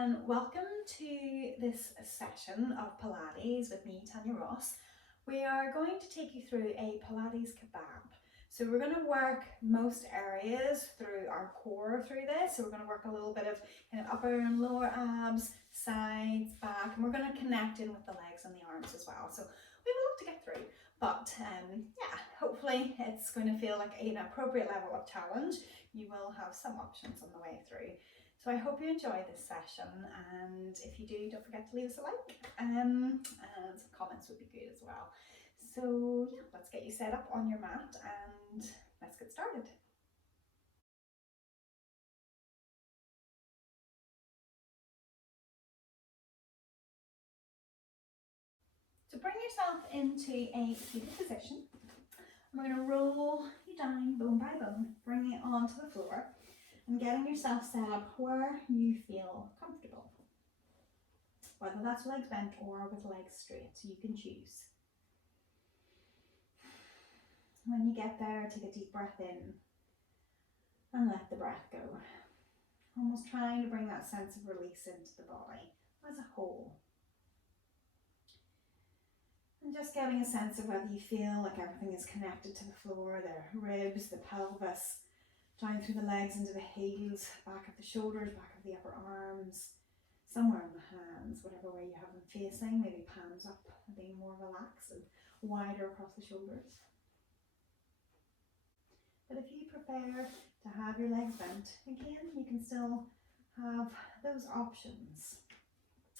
and welcome to this session of Pilates with me, Tanya Ross. We are going to take you through a Pilates Kebab. So we're going to work most areas through our core through this. So we're going to work a little bit of kind of upper and lower abs, sides, back, and we're going to connect in with the legs and the arms as well. So we have a lot to get through, but yeah, hopefully it's going to feel like an appropriate level of challenge. You will have some options on the way through. So I hope you enjoy this session, and if you do, don't forget to leave us a like, and some comments would be good as well. So yeah, let's get you set up on your mat and let's get started. So bring yourself into a seated position. We're going to roll you down bone by bone, bringing it onto the floor and getting yourself set up where you feel comfortable. Whether that's legs bent or with legs straight, so you can choose. When you get there, take a deep breath in and let the breath go. Almost trying to bring that sense of release into the body as a whole. And just getting a sense of whether you feel like everything is connected to the floor, the ribs, the pelvis, down through the legs into the heels, back of the shoulders, back of the upper arms, somewhere in the hands, whatever way you have them facing, maybe palms up, being more relaxed and wider across the shoulders. But if you prefer to have your legs bent, again, you can still have those options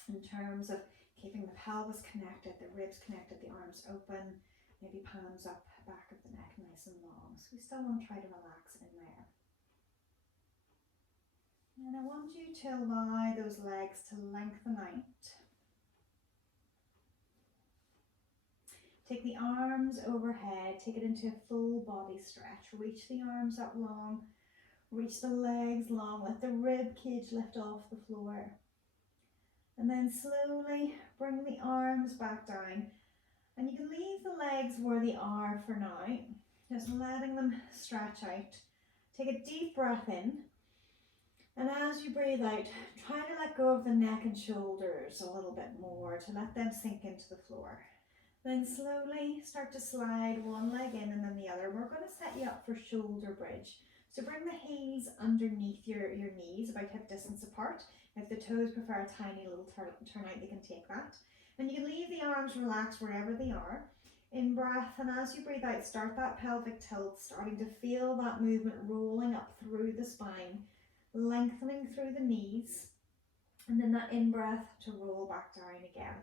in terms of keeping the pelvis connected, the ribs connected, the arms open, maybe palms up, back of the neck nice and long. So we still want to try to relax in there. And I want you to allow those legs to lengthen out. Take the arms overhead, take it into a full body stretch. Reach the arms up long, reach the legs long, let the rib cage lift off the floor. And then slowly bring the arms back down. And you can leave the legs where they are for now, just letting them stretch out. Take a deep breath in. And as you breathe out, try to let go of the neck and shoulders a little bit more to let them sink into the floor. Then slowly start to slide one leg in and then the other. We're going to set you up for shoulder bridge. So bring the heels underneath your knees, about hip distance apart. If the toes prefer a tiny little turn out, you can take that. And you can leave the arms relaxed wherever they are. In breath, and as you breathe out, start that pelvic tilt, starting to feel that movement rolling up through the spine, lengthening through the knees, and then that in-breath to roll back down again.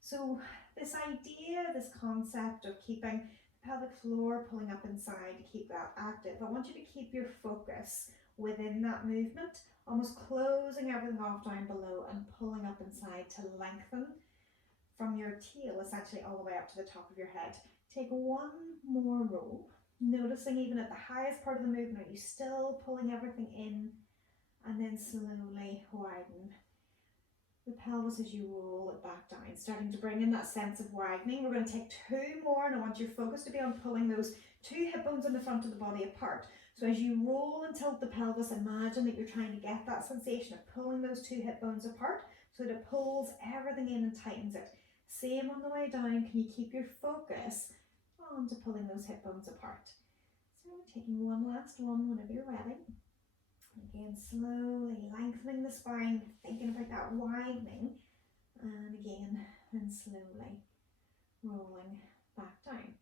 So this idea, this concept of keeping the pelvic floor pulling up inside to keep that active, I want you to keep your focus within that movement, almost closing everything off down below and pulling up inside to lengthen from your tail essentially all the way up to the top of your head. Take one more roll, noticing even at the highest part of the movement, you're still pulling everything in, and then slowly widen the pelvis as you roll it back down, starting to bring in that sense of widening. We're going to take two more, and I want your focus to be on pulling those two hip bones in the front of the body apart. So as you roll and tilt the pelvis, imagine that you're trying to get that sensation of pulling those two hip bones apart so that it pulls everything in and tightens it. Same on the way down, can you keep your focus on to pulling those hip bones apart? So taking one last one whenever you're ready. Again, slowly lengthening the spine, thinking about that widening, and again, and slowly rolling back down.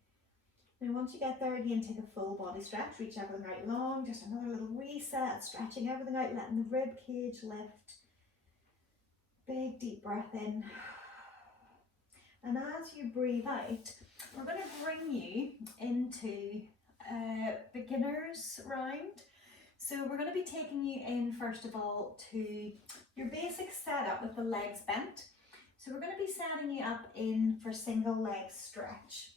Now once you get there, again, take a full body stretch, reach everything out long, just another little reset, stretching everything out, letting the rib cage lift. Big deep breath in. And as you breathe out, we're going to bring you into a beginner's round. So we're going to be taking you in first of all to your basic setup with the legs bent. So we're going to be setting you up in for single leg stretch.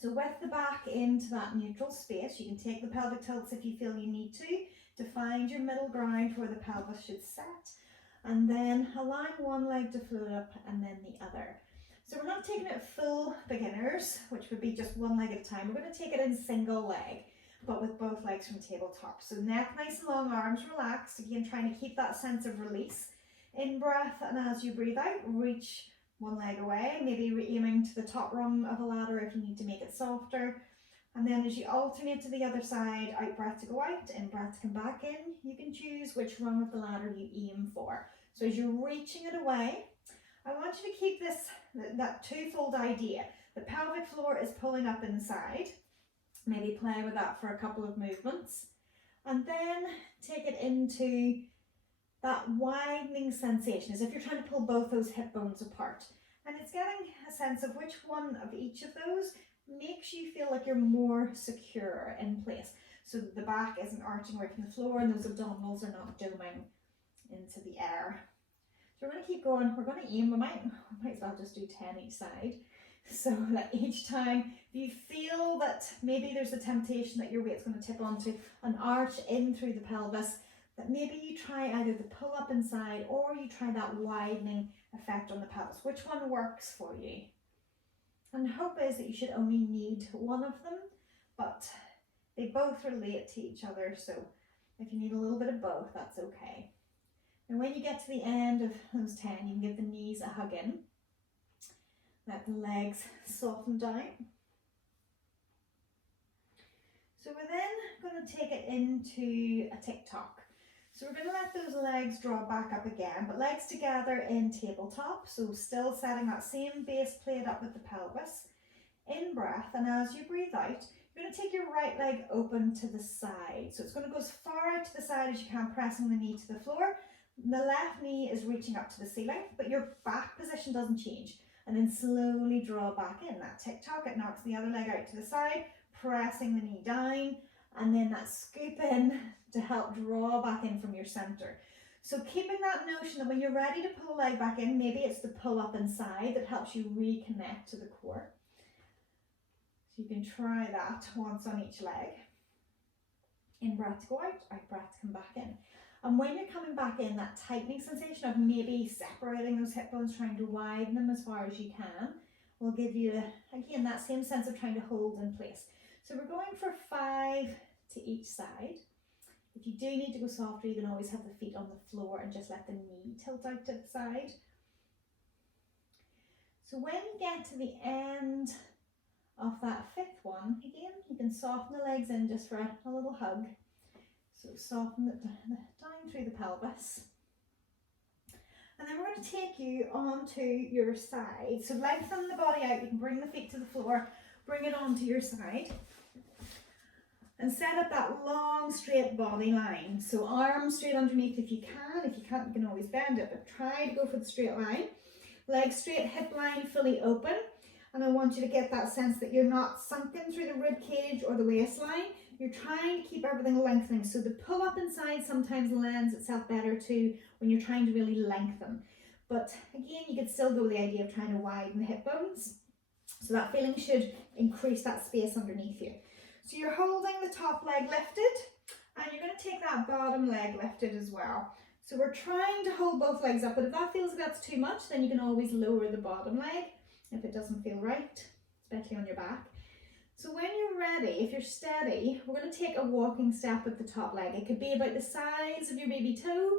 So with the back into that neutral space, you can take the pelvic tilts if you feel you need to find your middle ground where the pelvis should set. And then allowing one leg to float up and then the other. So we're not taking it full beginners, which would be just one leg at a time. We're going to take it in single leg, but with both legs from tabletop. So neck nice and long, arms relaxed. Again, trying to keep that sense of release In breath, and as you breathe out, reach one leg away, maybe aiming to the top rung of a ladder if you need to make it softer. And then as you alternate to the other side, out breath to go out, in breath to come back in, you can choose which rung of the ladder you aim for. So as you're reaching it away, I want you to keep that twofold idea. The pelvic floor is pulling up inside. Maybe play with that for a couple of movements. And then take it into that widening sensation, as if you're trying to pull both those hip bones apart. And it's getting a sense of which one of each of those makes you feel like you're more secure in place, so that the back isn't arching away from the floor and those abdominals are not doming into the air. So we're going to keep going. We're going to aim. We might as well just do 10 each side, so that each time you feel that maybe there's a temptation that your weight's going to tip onto an arch in through the pelvis, that maybe you try either the pull up inside or you try that widening effect on the pelvis. Which one works for you? And the hope is that you should only need one of them, but they both relate to each other, so if you need a little bit of both, that's okay. And when you get to the end of those 10, you can give the knees a hug in, let the legs soften down. So we're then going to take it into a tick-tock. So we're going to let those legs draw back up again, but legs together in tabletop, so still setting that same base plate up with the pelvis. In breath, and as you breathe out, you're going to take your right leg open to the side. So it's going to go as far out to the side as you can, pressing the knee to the floor. The left knee is reaching up to the ceiling, but your back position doesn't change. And then slowly draw back in. That tick-tock, it knocks the other leg out to the side, pressing the knee down, and then that scoop in to help draw back in from your center. So keeping that notion that when you're ready to pull a leg back in, maybe it's the pull up inside that helps you reconnect to the core. So you can try that once on each leg. In breath to go out breath to come back in. And when you're coming back in, that tightening sensation of maybe separating those hip bones, trying to widen them as far as you can, will give you, again, that same sense of trying to hold in place. So we're going for 5 to each side. If you do need to go softer, you can always have the feet on the floor and just let the knee tilt out to the side. So when you get to the end of that 5th one, again, you can soften the legs in just for a little hug. So soften it down through the pelvis. And then we're going to take you onto your side. So lengthen the body out. You can bring the feet to the floor, bring it onto your side. And set up that long straight body line. So arms straight underneath if you can. If you can't, you can always bend it, but try to go for the straight line. Legs straight, hip line fully open. And I want you to get that sense that you're not sunken through the rib cage or the waistline. You're trying to keep everything lengthening. So the pull up inside sometimes lends itself better to when you're trying to really lengthen. But again, you could still go with the idea of trying to widen the hip bones. So that feeling should increase that space underneath you. So you're holding the top leg lifted, and you're going to take that bottom leg lifted as well. So we're trying to hold both legs up, but if that feels like that's too much, then you can always lower the bottom leg if it doesn't feel right, especially on your back. So when you're ready, if you're steady, we're going to take a walking step with the top leg. It could be about the size of your baby toe,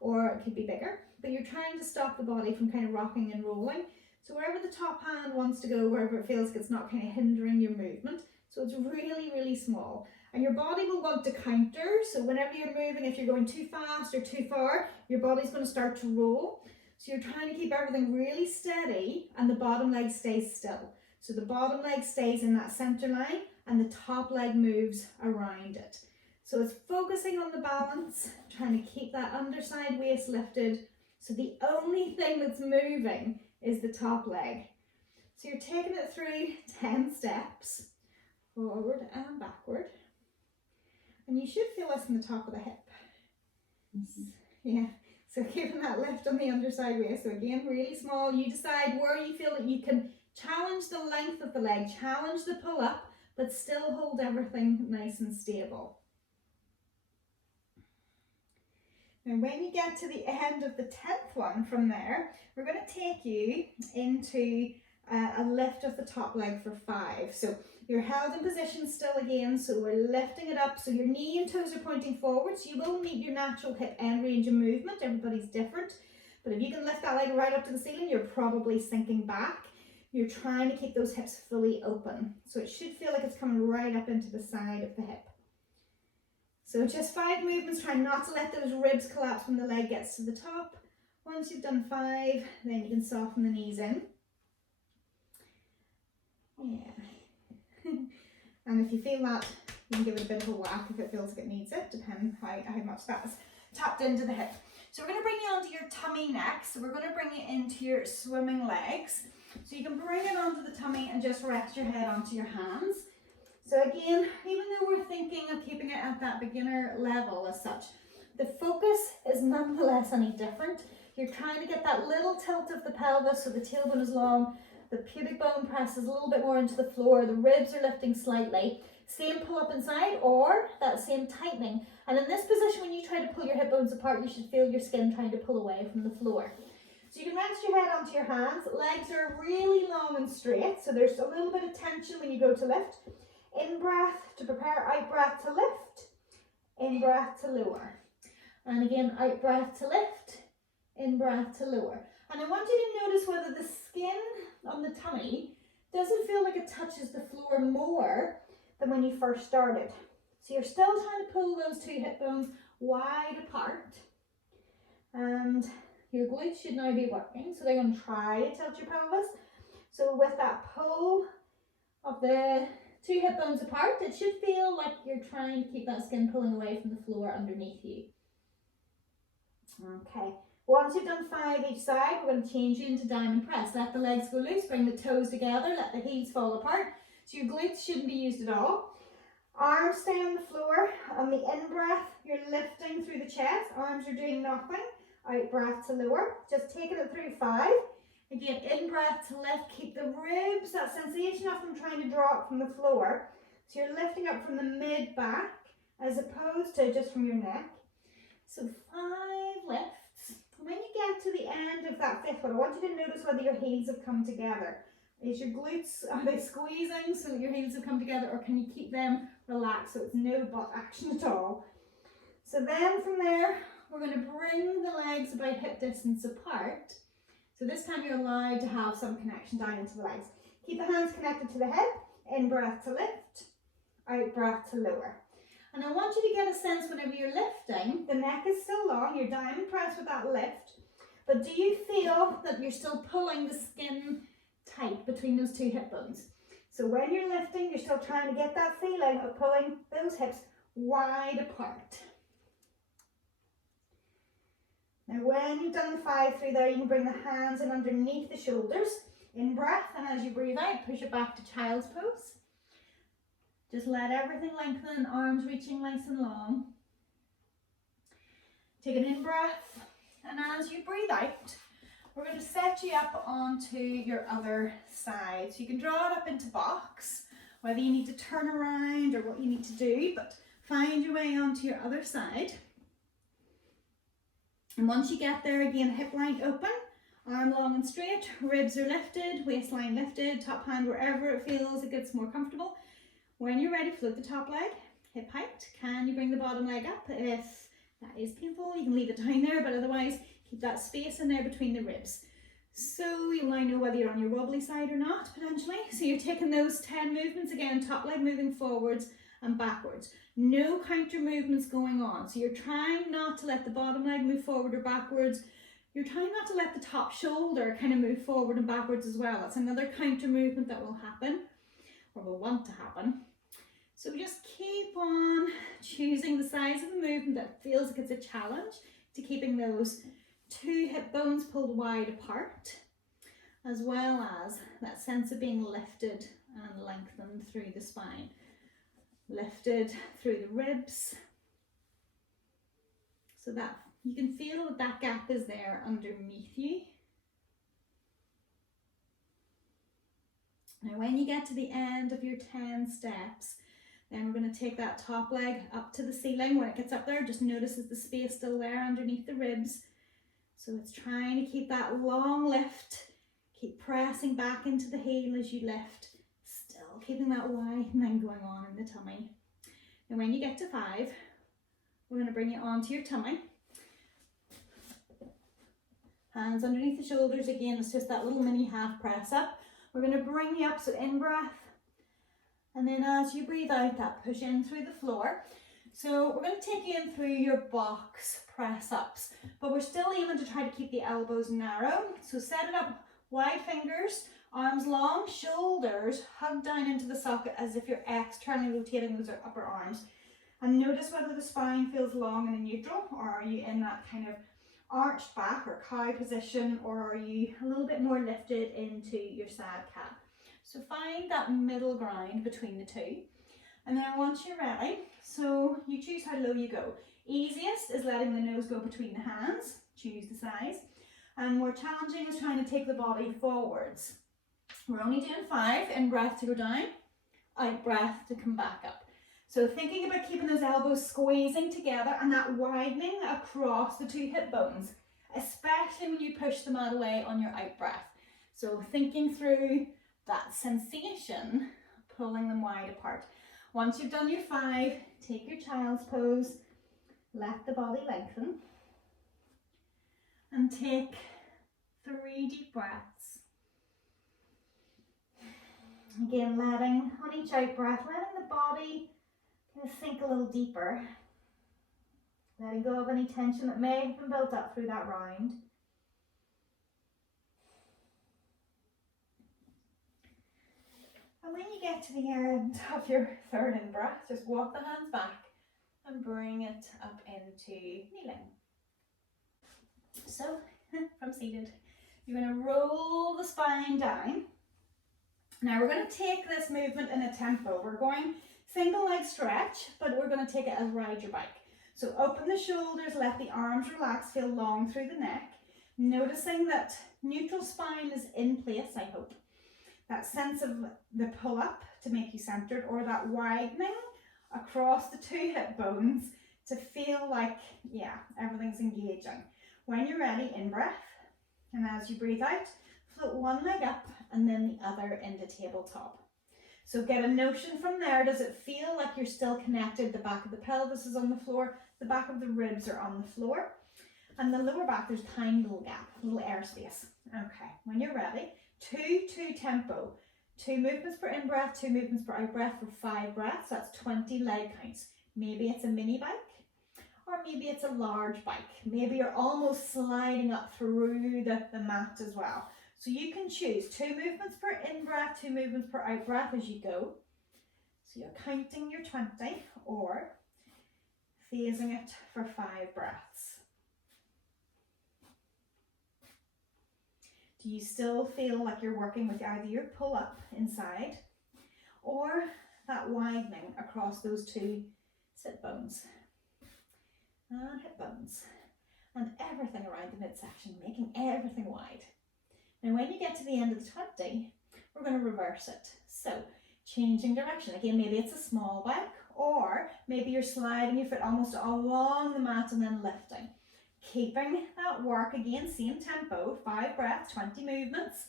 or it could be bigger, but you're trying to stop the body from kind of rocking and rolling. So wherever the top hand wants to go, wherever it feels like it's not kind of hindering your movement. So it's really, really small. And your body will want to counter. So whenever you're moving, if you're going too fast or too far, your body's going to start to roll. So you're trying to keep everything really steady and the bottom leg stays still. So the bottom leg stays in that center line and the top leg moves around it. So it's focusing on the balance, trying to keep that underside waist lifted. So the only thing that's moving is the top leg. So you're taking it through 10 steps. Forward and backward. And you should feel this in the top of the hip. Yeah, so keeping that lift on the underside waist. So again, really small. You decide where you feel that you can challenge the length of the leg, challenge the pull up, but still hold everything nice and stable. Now when you get to the end of the 10th one from there, we're going to take you into a lift of the top leg for 5. So you're held in position still again, so we're lifting it up, so your knee and toes are pointing forward, so you will meet your natural hip end range of movement. Everybody's different, But if you can lift that leg right up to the ceiling, you're probably sinking back. You're trying to keep those hips fully open. So it should feel like it's coming right up into the side of the hip. So just 5 movements, try not to let those ribs collapse when the leg gets to the top. Once you've done 5, then you can soften the knees in. Yeah. And if you feel that, you can give it a bit of a whack if it feels like it needs it, depending how much that's tapped into the hip. So we're going to bring you onto your tummy next. So we're going to bring you into your swimming legs. So you can bring it onto the tummy and just rest your head onto your hands. So again, even though we're thinking of keeping it at that beginner level as such, the focus is nonetheless any different. You're trying to get that little tilt of the pelvis so the tailbone is long, the pubic bone presses a little bit more into the floor, the ribs are lifting slightly. Same pull up inside or that same tightening. And in this position, when you try to pull your hip bones apart, you should feel your skin trying to pull away from the floor. So you can rest your head onto your hands. Legs are really long and straight, so there's a little bit of tension when you go to lift. In breath to prepare, out breath to lift, in breath to lower. And again, out breath to lift, in breath to lower. And I want you to notice whether the skin on the tummy doesn't feel like it touches the floor more than when you first started. So you're still trying to pull those 2 hip bones wide apart. And your glutes should now be working. So they're going to try to tilt your pelvis. So with that pull of the 2 hip bones apart, it should feel like you're trying to keep that skin pulling away from the floor underneath you. Okay, once you've done 5 each side, we're going to change you into diamond press. Let the legs go loose, bring the toes together, let the heels fall apart. So your glutes shouldn't be used at all. Arms stay on the floor. On the in breath, you're lifting through the chest. Arms are doing nothing. Out breath to lower. Just taking it through 5. Again, in breath to lift. Keep the ribs, that sensation of them trying to drop from the floor. So you're lifting up from the mid back as opposed to just from your neck. So 5 lifts. When you get to the end of that 5th one, I want you to notice whether your heels have come together. Is your glutes, are they squeezing so that your heels have come together, or can you keep them relaxed so it's no butt action at all? So then from there, we're going to bring the legs about hip distance apart. So this time you're allowed to have some connection down into the legs. Keep the hands connected to the hip, in breath to lift, out breath to lower. And I want you to get a sense whenever you're lifting, the neck is still long, you're diamond press with that lift, but do you feel that you're still pulling the skin tight between those 2 hip bones? So when you're lifting, you're still trying to get that feeling of pulling those hips wide apart. Now when you've done the 5 through there, you can bring the hands in underneath the shoulders, in breath, and as you breathe out, push it back to child's pose. Just let everything lengthen, arms reaching nice and long. Take an in breath, and as you breathe out, we're going to set you up onto your other side. So you can draw it up into box, whether you need to turn around or what you need to do, but find your way onto your other side. And once you get there, again, hip line open, arm long and straight, ribs are lifted, waistline lifted, top hand wherever it feels it gets more comfortable. When you're ready, float the top leg, hip height. Can you bring the bottom leg up? If that is painful, you can leave it down there, but otherwise keep that space in there between the ribs. So you'll now know whether you're on your wobbly side or not, potentially. So you're taking those 10 movements again, top leg moving forwards and backwards. No counter movements going on. So you're trying not to let the bottom leg move forward or backwards. You're trying not to let the top shoulder kind of move forward and backwards as well. That's another counter movement that will happen, or will want to happen. So just keep on choosing the size of the movement that feels like it's a challenge to keeping those 2 hip bones pulled wide apart, as well as that sense of being lifted and lengthened through the spine. Lifted through the ribs, so that you can feel that that gap is there underneath you. Now when you get to the end of your 10 steps, then we're going to take that top leg up to the ceiling. When it gets up there, just notice is the space still there underneath the ribs. So it's trying to keep that long lift, keep pressing back into the heel as you lift, still keeping that widening going on in the tummy. And when you get to 5, we're going to bring it onto your tummy. Hands underneath the shoulders. Again, it's just that little mini half press up. We're going to bring you up, so in breath. And then as you breathe out, that push in through the floor. So we're going to take you in through your box press ups, but we're still aiming to try to keep the elbows narrow. So set it up, wide fingers, arms long, shoulders hug down into the socket as if you're externally rotating those upper arms. And notice whether the spine feels long and in neutral, or are you in that kind of arched back or cow position, or are you a little bit more lifted into your sad cat. So find that middle ground between the two. And then once you're ready, so you choose how low you go. Easiest is letting the nose go between the hands, choose the size. And more challenging is trying to take the body forwards. We're only doing 5, in breath to go down, out breath to come back up. So thinking about keeping those elbows squeezing together and that widening across the 2 hip bones, especially when you push the mat away on your out breath. So thinking through that sensation, pulling them wide apart. Once you've done your 5, take your child's pose, let the body lengthen, and take 3 deep breaths. Again, letting, on each out breath, letting the body kind of sink a little deeper. Letting go of any tension that may have been built up through that round. And when you get to the end of your 3rd in breath, just walk the hands back and bring it up into kneeling. So, from seated, you're going to roll the spine down. Now we're going to take this movement in a tempo. We're going single leg stretch, but we're going to take it as ride your bike. So open the shoulders, let the arms relax, feel long through the neck. Noticing that neutral spine is in place, I hope. That sense of the pull up to make you centered, or that widening across the 2 hip bones to feel like, yeah, everything's engaging. When you're ready, in breath, and as you breathe out, float one leg up and then the other into tabletop. So get a notion from there. Does it feel like you're still connected? The back of the pelvis is on the floor, the back of the ribs are on the floor, and the lower back, there's a tiny little gap, little airspace. Okay, when you're ready, 2-2 tempo. 2 movements per in breath, 2 movements per out breath for 5 breaths. That's 20 leg counts. Maybe it's a mini bike, or maybe it's a large bike. Maybe you're almost sliding up through the mat as well. So you can choose 2 movements per in breath, 2 movements per out breath as you go. So you're counting your 20, or phasing it for 5 breaths. Do you still feel like you're working with either your pull up inside or that widening across those 2 sit bones and hip bones and everything around the midsection, making everything wide? Now when you get to the end of the 20, we're going to reverse it. So changing direction. Again, maybe it's a small bike, or maybe you're sliding your foot almost along the mat and then lifting. Keeping that work, again, same tempo, 5 breaths, 20 movements.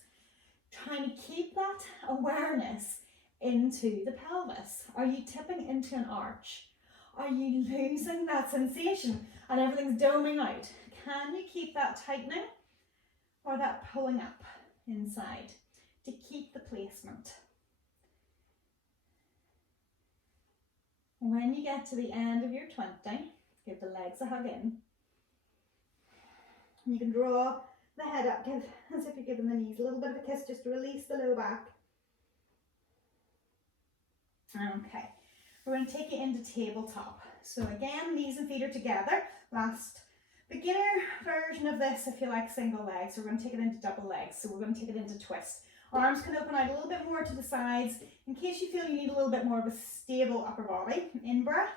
Trying to keep that awareness into the pelvis. Are you tipping into an arch? Are you losing that sensation and everything's doming out? Can you keep that tightening or that pulling up inside to keep the placement? When you get to the end of your 20, give the legs a hug in. You can draw the head up, give as if you're giving the knees a little bit of a kiss just to release the low back. Okay, we're going to take you into tabletop. So again, knees and feet are together. Last beginner version of this, if you like, single legs. So we're going to take it into double legs. So we're going to take it into twist. Arms can open out a little bit more to the sides in case you feel you need a little bit more of a stable upper body. In breath,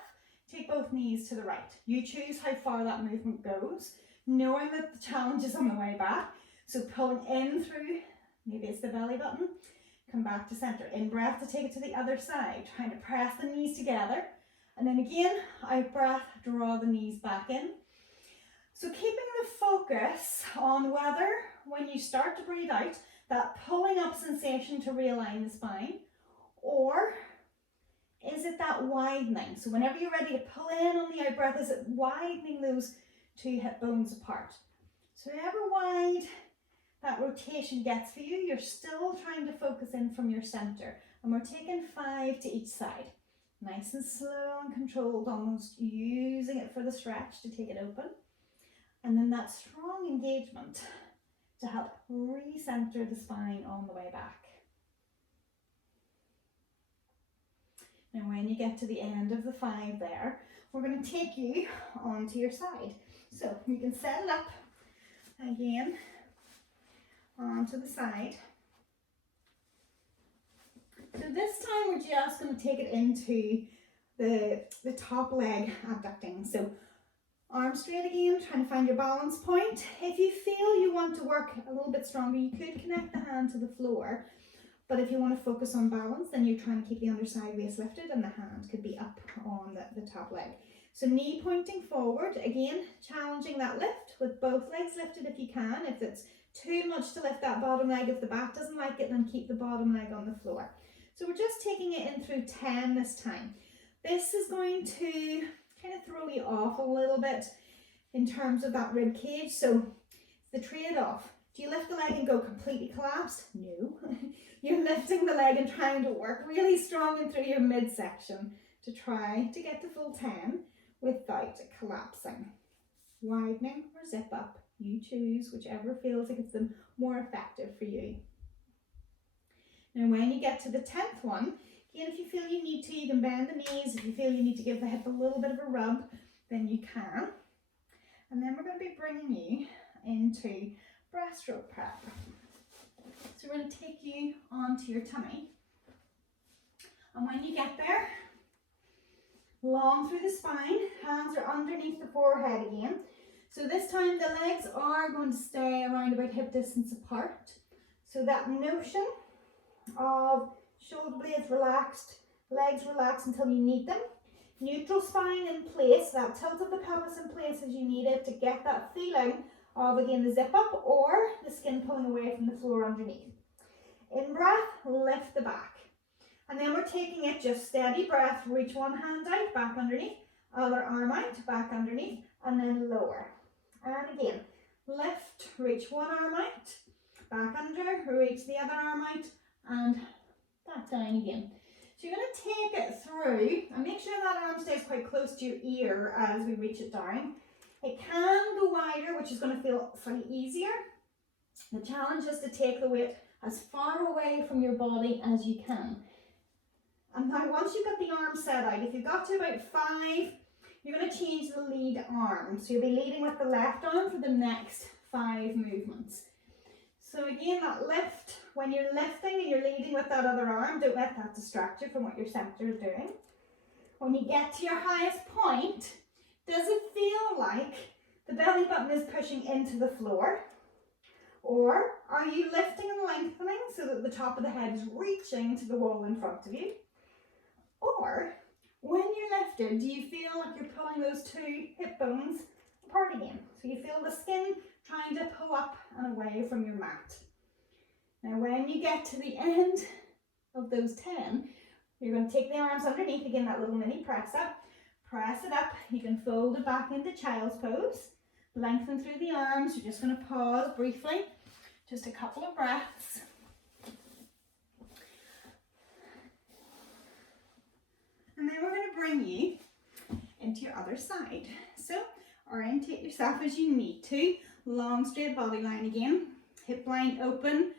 take both knees to the right. You choose how far that movement goes, knowing that the challenge is on the way back. So pulling in through, maybe it's the belly button, come back to center. In breath to take it to the other side, trying to press the knees together. And then again, out breath, draw the knees back in. So keeping the focus on whether, when you start to breathe out, that pulling up sensation to realign the spine, or is it that widening? So whenever you're ready to pull in on the out breath, is it widening those 2 hip bones apart? So however wide that rotation gets for you, you're still trying to focus in from your center. And we're taking 5 to each side. Nice and slow and controlled, almost using it for the stretch to take it open. And then that strong engagement to help recenter the spine on the way back. Now when you get to the end of the 5 there, we're going to take you onto your side. So you can set it up again onto the side. So this time we're just going to take it into the top leg abducting. So arms straight again, trying to find your balance point. If you feel you want to work a little bit stronger, you could connect the hand to the floor. But if you want to focus on balance, then you're trying to keep the underside waist lifted and the hand could be up on the top leg. So knee pointing forward, again, challenging that lift with both legs lifted if you can. If it's too much to lift that bottom leg, if the back doesn't like it, then keep the bottom leg on the floor. So we're just taking it in through 10 this time. This is going to kind of throw you off a little bit in terms of that rib cage. So the trade-off. Do you lift the leg and go completely collapsed? No. You're lifting the leg and trying to work really strong and through your midsection to try to get to full 10 without collapsing. Widening or zip up, you choose whichever feels like it's the more effective for you. Now when you get to the 10th one, again, if you feel you need to, you can bend the knees. If you feel you need to give the hip a little bit of a rub, then you can. And then we're going to be bringing you into Breaststroke Prep. So we're going to take you onto your tummy. And when you get there, long through the spine, hands are underneath the forehead again. So this time the legs are going to stay around about hip distance apart. So that notion of shoulder blades relaxed, legs relaxed until you need them. Neutral spine in place, that tilt of the pelvis in place as you need it to get that feeling of, again, the zip up or the skin pulling away from the floor underneath. In breath, lift the back. And then we're taking it just steady breath, reach one hand out, back underneath, other arm out, back underneath, and then lower. And again, lift, reach one arm out, back under, reach the other arm out, and back down again. So you're going to take it through and make sure that arm stays quite close to your ear as we reach it down. It can go wider, which is going to feel slightly easier. The challenge is to take the weight as far away from your body as you can. And now once you've got the arm set out, if you've got to about 5, you're going to change the lead arm. So you'll be leading with the left arm for the next 5 movements. So again, that lift, when you're lifting and you're leading with that other arm, don't let that distract you from what your center is doing. When you get to your highest point, does it feel like the belly button is pushing into the floor? Or are you lifting and lengthening so that the top of the head is reaching to the wall in front of you? Or when you're lifted, do you feel like you're pulling those 2 hip bones apart again? So you feel the skin trying to pull up and away from your mat. Now when you get to the end of those 10, you're going to take the arms underneath, again that little mini press up, press it up, you can fold it back into child's pose, lengthen through the arms, you're just going to pause briefly, just a couple of breaths. And then we're going to bring you into your other side. So orientate yourself as you need to, long straight body line again, hip line open,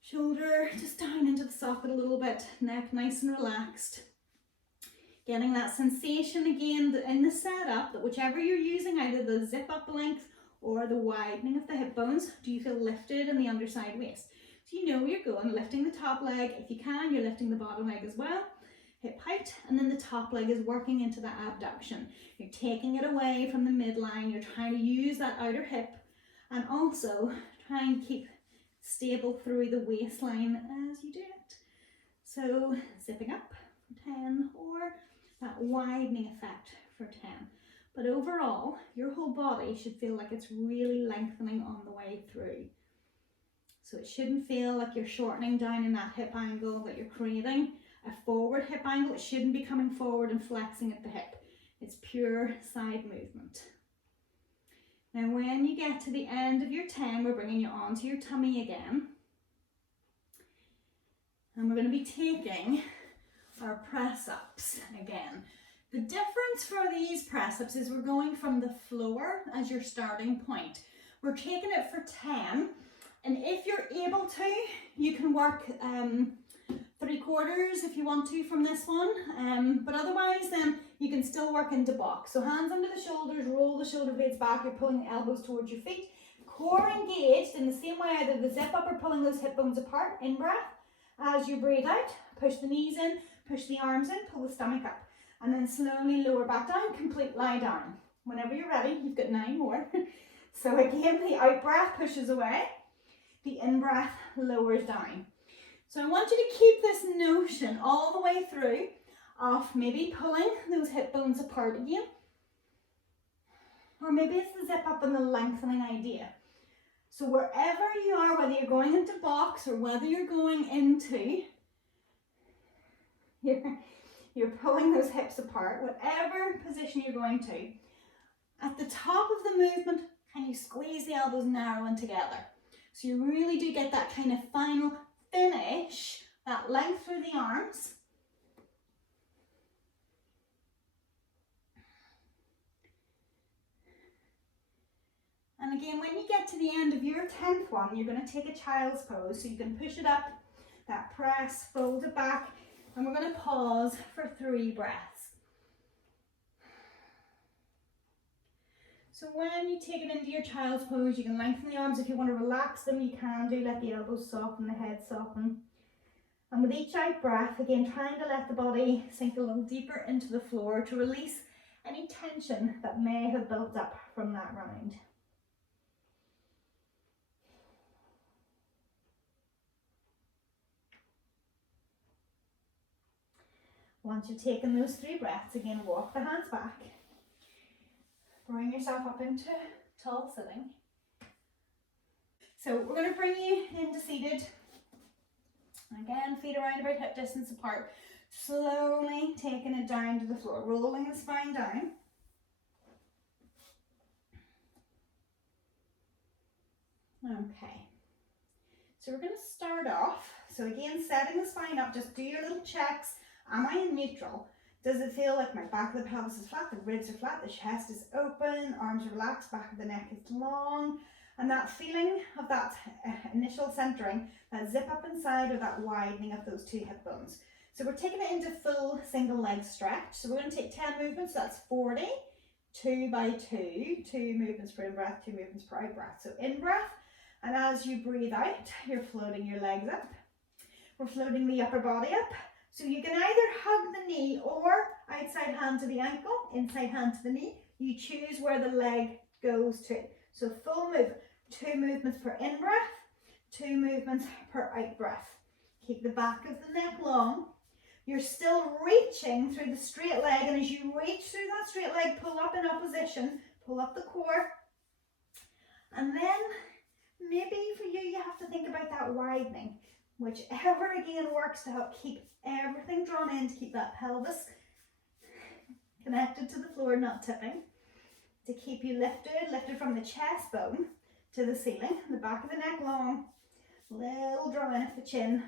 shoulder just down into the socket a little bit, neck nice and relaxed. Getting that sensation again in the setup that whichever you're using, either the zip up length or the widening of the hip bones, do you feel lifted in the underside waist? So you know where you're going, lifting the top leg. If you can, you're lifting the bottom leg as well. Hip height, and then the top leg is working into the abduction. You're taking it away from the midline. You're trying to use that outer hip and also try and keep stable through the waistline as you do it. So zipping up for 10 or that widening effect for 10. But overall, your whole body should feel like it's really lengthening on the way through. So it shouldn't feel like you're shortening down in that hip angle that you're creating. A forward hip angle, it shouldn't be coming forward and flexing at the hip. It's pure side movement. Now when you get to the end of your 10, we're bringing you onto your tummy again. And we're going to be taking our press ups again. The difference for these press ups is we're going from the floor as your starting point. We're taking it for 10, and if you're able to, you can work 3/4 if you want to from this one, but otherwise then you can still work into box. So hands under the shoulders, roll the shoulder blades back, you're pulling the elbows towards your feet, core engaged in the same way, either the zip up or pulling those hip bones apart. In breath. As you breathe out, push the knees in, push the arms in, pull the stomach up, and then slowly lower back down, complete lie down. Whenever you're ready, you've got 9 more. So again, the out breath pushes away, the in breath lowers down. So I want you to keep this notion all the way through of maybe pulling those hip bones apart again, or maybe it's the zip up and the lengthening idea. So wherever you are, whether you're going into box or whether you're going into, you're pulling those hips apart, whatever position you're going to, at the top of the movement, can you squeeze the elbows narrow and together? So you really do get that kind of final finish, that length through the arms. And again, when you get to the end of your 10th one, you're going to take a child's pose. So you can push it up, that press, fold it back, and we're going to pause for 3 breaths. So when you take it into your child's pose, you can lengthen the arms. If you want to relax them, you can do. Let the elbows soften, the head soften. And with each out breath, again, trying to let the body sink a little deeper into the floor to release any tension that may have built up from that round. Once you've taken those 3 breaths, again, walk the hands back. Bring yourself up into tall sitting. So we're going to bring you into seated. Again, feet around about hip distance apart. Slowly taking it down to the floor, rolling the spine down. Okay. So we're going to start off. So again, setting the spine up, just do your little checks. Am I in neutral? Does it feel like my back of the pelvis is flat, the ribs are flat, the chest is open, arms are relaxed, back of the neck is long, and that feeling of that initial centering, that zip up inside or that widening of those 2 hip bones. So we're taking it into full single leg stretch. So we're going to take 10 movements, so that's 40, 2 by 2, 2 movements per in breath, 2 movements per out breath. So in breath, and as you breathe out, you're floating your legs up. We're floating the upper body up. So you can either hug the knee or outside hand to the ankle, inside hand to the knee. You choose where the leg goes to. So full move, 2 movements per in breath, 2 movements per out breath. Keep the back of the neck long. You're still reaching through the straight leg, and as you reach through that straight leg, pull up in opposition, pull up the core. And then maybe for you, you have to think about that widening. Whichever again works to help keep everything drawn in, to keep that pelvis connected to the floor, not tipping, to keep you lifted from the chest bone to the ceiling, the back of the neck long, little draw in of the chin.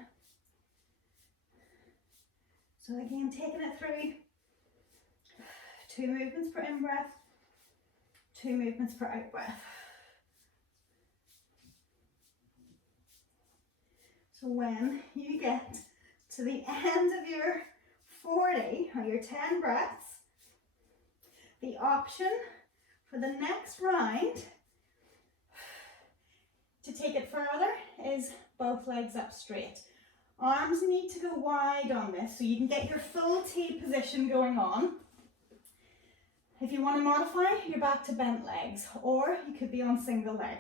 So again, taking it through, 2 movements per in breath, 2 movements per out breath. So when you get to the end of your 40 or your 10 breaths, the option for the next round to take it further is both legs up straight. Arms need to go wide on this so you can get your full T position going on. If you want to modify, you're back to bent legs, or you could be on single leg.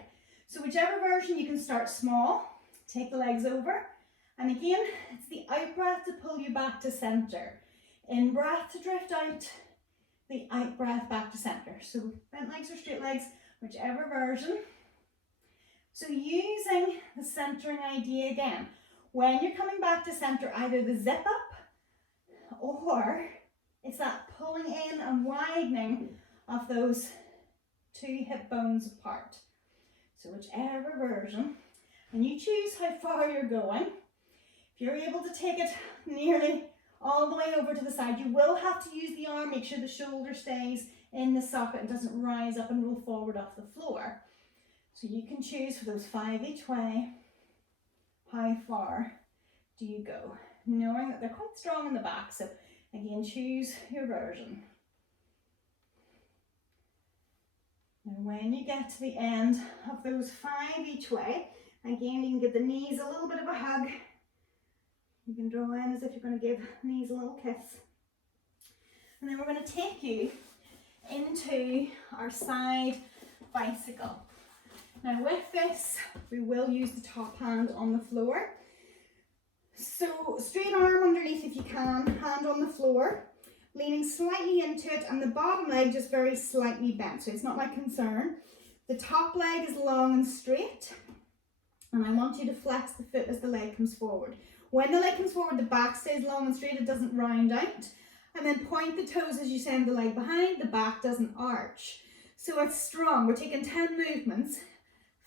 So whichever version, you can start small. Take the legs over, and again, it's the out breath to pull you back to center. In breath to drift out, the out breath back to center. So bent legs or straight legs, whichever version. So using the centering idea again, when you're coming back to center, either the zip up or it's that pulling in and widening of those 2 hip bones apart. So whichever version, and you choose how far you're going. If you're able to take it nearly all the way over to the side, you will have to use the arm, make sure the shoulder stays in the socket and doesn't rise up and roll forward off the floor. So you can choose for those 5 each way, how far do you go? Knowing that they're quite strong in the back, so again, choose your version. Now when you get to the end of those 5 each way, again, you can give the knees a little bit of a hug. You can draw in as if you're going to give knees a little kiss. And then we're going to take you into our side bicycle. Now with this, we will use the top hand on the floor. So straight arm underneath if you can, hand on the floor, leaning slightly into it, and the bottom leg just very slightly bent, so it's not my concern. The top leg is long and straight, and I want you to flex the foot as the leg comes forward. When the leg comes forward, the back stays long and straight, it doesn't round out. And then point the toes as you send the leg behind, the back doesn't arch. So it's strong. We're taking 10 movements.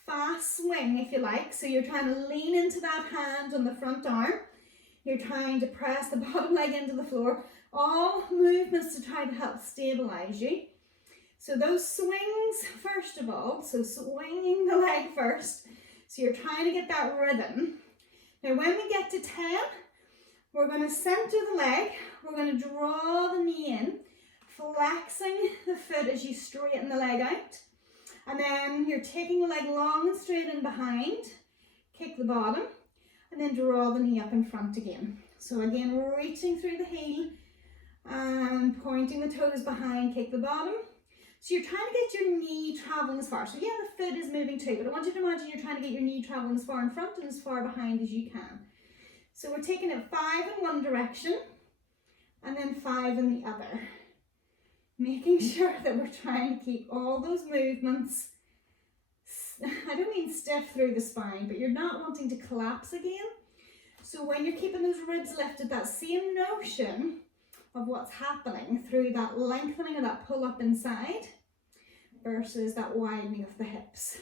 Fast swing if you like, so you're trying to lean into that hand on the front arm. You're trying to press the bottom leg into the floor. All movements to try to help stabilize you. So those swings first of all, so swinging the leg first. So you're trying to get that rhythm. Now when we get to 10, we're going to center the leg. We're going to draw the knee in, flexing the foot as you straighten the leg out. And then you're taking the leg long and straight in behind, kick the bottom, and then draw the knee up in front again. So again, we're reaching through the heel and pointing the toes behind, kick the bottom. So you're trying to get your knee traveling as far. So yeah, the foot is moving too, but I want you to imagine you're trying to get your knee traveling as far in front and as far behind as you can. So we're taking it 5 in one direction and then 5 in the other. Making sure that we're trying to keep all those movements, I don't mean stiff through the spine, but you're not wanting to collapse again. So when you're keeping those ribs lifted, that same notion of what's happening through that lengthening of that pull up inside versus that widening of the hips.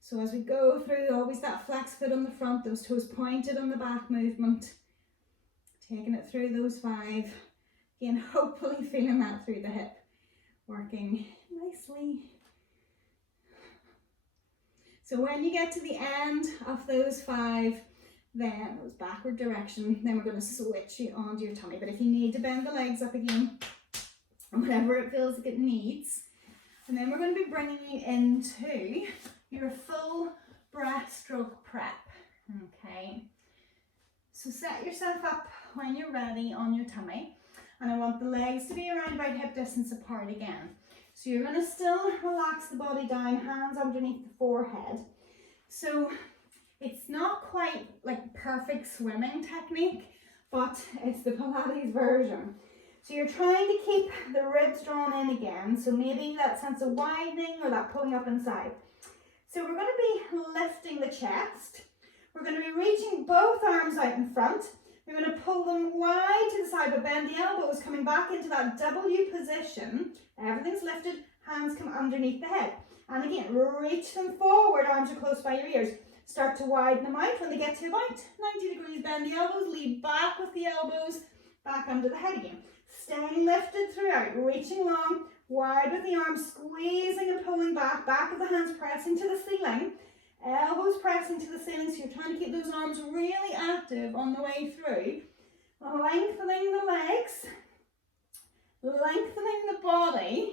So as we go through, always that flex foot on the front, those toes pointed on the back movement, taking it through those 5. Again, hopefully feeling that through the hip, working nicely. So when you get to the end of those 5, then those backward direction, then we're going to switch you onto your tummy. But if you need to bend the legs up again, whatever it feels like it needs. And then we're going to be bringing you into your full breaststroke prep. Okay. So set yourself up when you're ready on your tummy. And I want the legs to be around about hip distance apart again. So you're going to still relax the body down, hands underneath the forehead. So it's not quite like perfect swimming technique, but it's the Pilates version. So you're trying to keep the ribs drawn in again. So maybe that sense of widening or that pulling up inside. So we're going to be lifting the chest. We're going to be reaching both arms out in front. We're going to pull them wide to the side, but bend the elbows, coming back into that W position. Everything's lifted, hands come underneath the head. And again, reach them forward, arms are close by your ears. Start to widen them out. When they get to about 90 degrees, bend the elbows, lead back with the elbows, back under the head again. Staying lifted throughout, reaching long, wide with the arms, squeezing and pulling back, back of the hands pressing to the ceiling. Elbows pressing to the ceiling, so you're trying to keep those arms really active on the way through. Lengthening the legs, lengthening the body.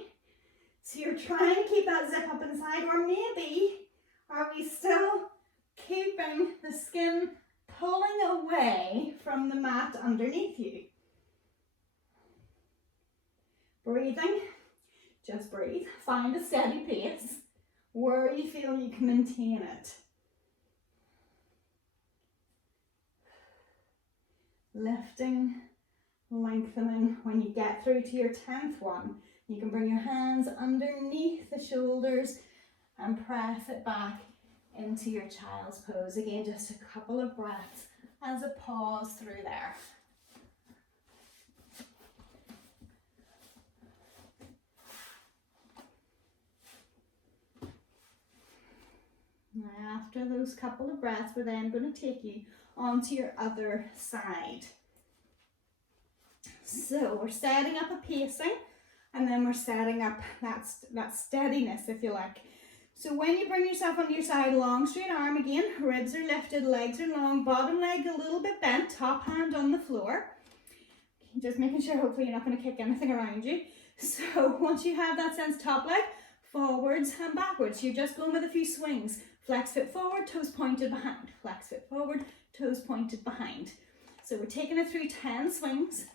So you're trying to keep that zip up inside, or maybe are we still keeping the skin pulling away from the mat underneath you? Breathing, just breathe. Find a steady pace where you feel you can maintain it. Lifting, lengthening. When you get through to your 10th one, you can bring your hands underneath the shoulders and press it back into your child's pose. Again, just a couple of breaths as a pause through there. Now, after those couple of breaths, we're then going to take you onto your other side. So we're setting up a pacing, and then we're setting up that steadiness, if you like. So when you bring yourself onto your side, long straight arm again, ribs are lifted, legs are long, bottom leg a little bit bent, top hand on the floor. Just making sure hopefully you're not going to kick anything around you. So once you have that sense, top leg, forwards and backwards. You're just going with a few swings. Flex foot forward, toes pointed behind. Flex foot forward, toes pointed behind. So we're taking it through 10 swings,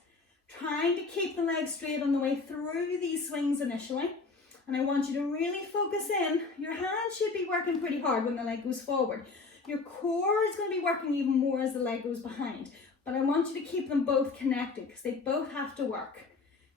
trying to keep the legs straight on the way through these swings initially. And I want you to really focus in. Your hands should be working pretty hard when the leg goes forward. Your core is going to be working even more as the leg goes behind. But I want you to keep them both connected because they both have to work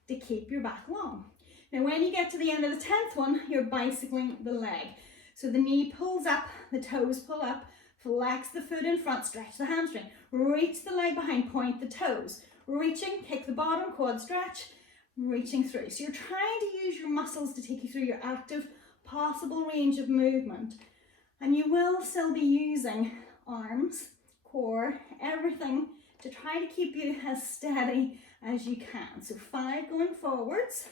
to keep your back long. Now when you get to the end of the 10th one, you're bicycling the leg. So the knee pulls up, the toes pull up, flex the foot in front, stretch the hamstring, reach the leg behind, point the toes, reaching, kick the bottom, quad stretch, reaching through. So you're trying to use your muscles to take you through your active possible range of movement. And you will still be using arms, core, everything to try to keep you as steady as you can. So 5 going forwards.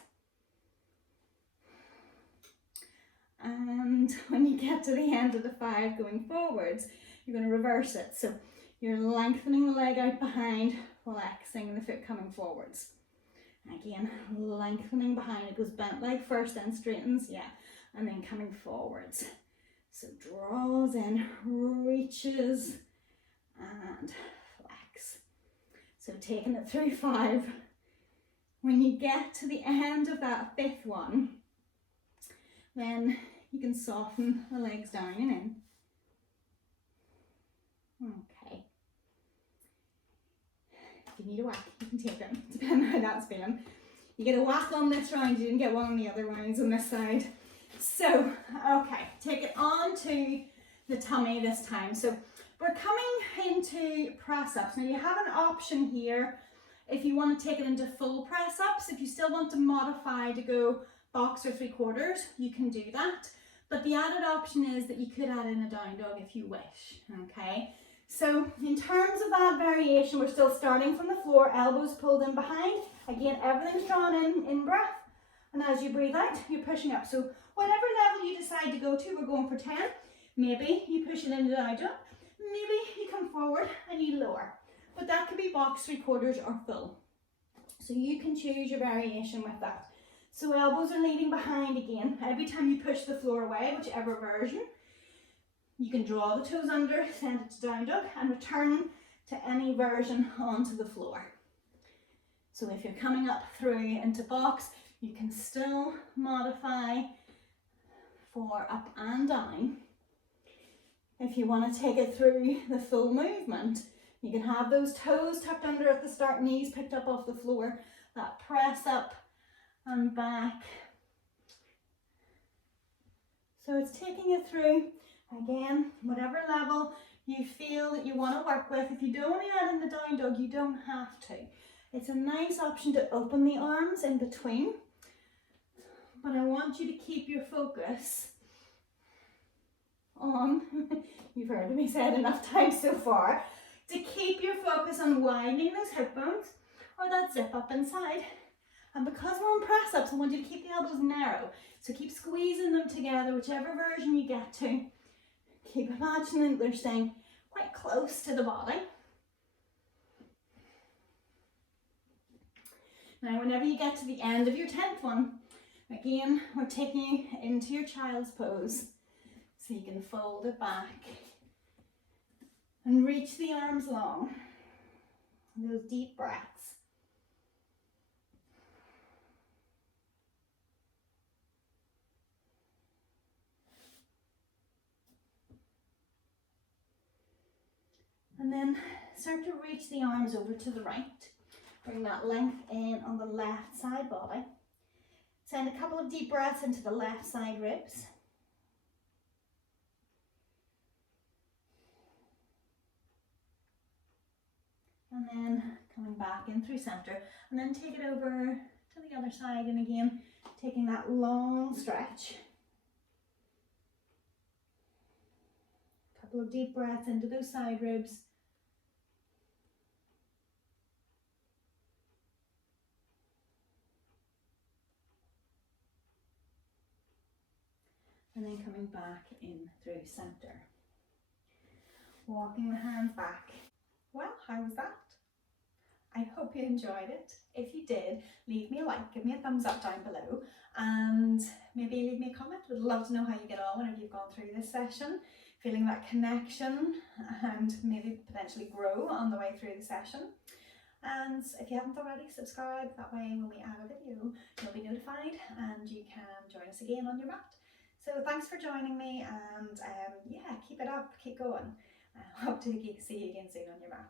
And when you get to the end of the 5 going forwards, you're going to reverse it. So you're lengthening the leg out behind, flexing the foot coming forwards. Again, lengthening behind. It goes bent leg first, then straightens, yeah, and then coming forwards. So draws in, reaches, and flex. So taking it through 5. When you get to the end of that 5th one, then you can soften the legs down and in. Okay. If you need a whack, you can take it, depending on how that's feeling. You get a whack on this round, you didn't get one on the other rounds on this side. So, okay, take it on to the tummy this time. So we're coming into press-ups. Now you have an option here if you want to take it into full press-ups. If you still want to modify to go box or 3/4, you can do that. But the added option is that you could add in a down dog if you wish, okay? So in terms of that variation, we're still starting from the floor, elbows pulled in behind. Again, everything's drawn in breath. And as you breathe out, you're pushing up. So whatever level you decide to go to, we're going for 10. Maybe you push it into down dog. Maybe you come forward and you lower. But that could be box, 3/4 or full. So you can choose your variation with that. So elbows are leading behind again. Every time you push the floor away, whichever version, you can draw the toes under, send it to down dog, and return to any version onto the floor. So if you're coming up through into box, you can still modify for up and down. If you want to take it through the full movement, you can have those toes tucked under at the start, knees picked up off the floor, that press up and back. So it's taking you through, again, whatever level you feel that you want to work with. If you don't want to add in the down dog, you don't have to. It's a nice option to open the arms in between, but I want you to keep your focus on, you've heard me say it enough times so far, to keep your focus on widening those hip bones or that zip up inside. And because we're on press ups, I want you to keep the elbows narrow. So keep squeezing them together, whichever version you get to. Keep imagining they're staying quite close to the body. Now, whenever you get to the end of your 10th one, again, we're taking you into your child's pose. So you can fold it back and reach the arms long. Those deep breaths. And then start to reach the arms over to the right. Bring that length in on the left side body. Send a couple of deep breaths into the left side ribs. And then coming back in through center. And then take it over to the other side. And again, taking that long stretch. couple of deep breaths into those side ribs. And then coming back in through center. Walking the hands back. Well, how was that? I hope you enjoyed it. If you did, leave me a like, give me a thumbs up down below, and maybe leave me a comment. Would love to know how you get on whenever you've gone through this session, feeling that connection and maybe potentially grow on the way through the session. And if you haven't already, subscribe. That way when we add a video, you'll be notified and you can join us again on your mat. So thanks for joining me, and yeah, keep it up, keep going. I hope to see you again soon on your mat.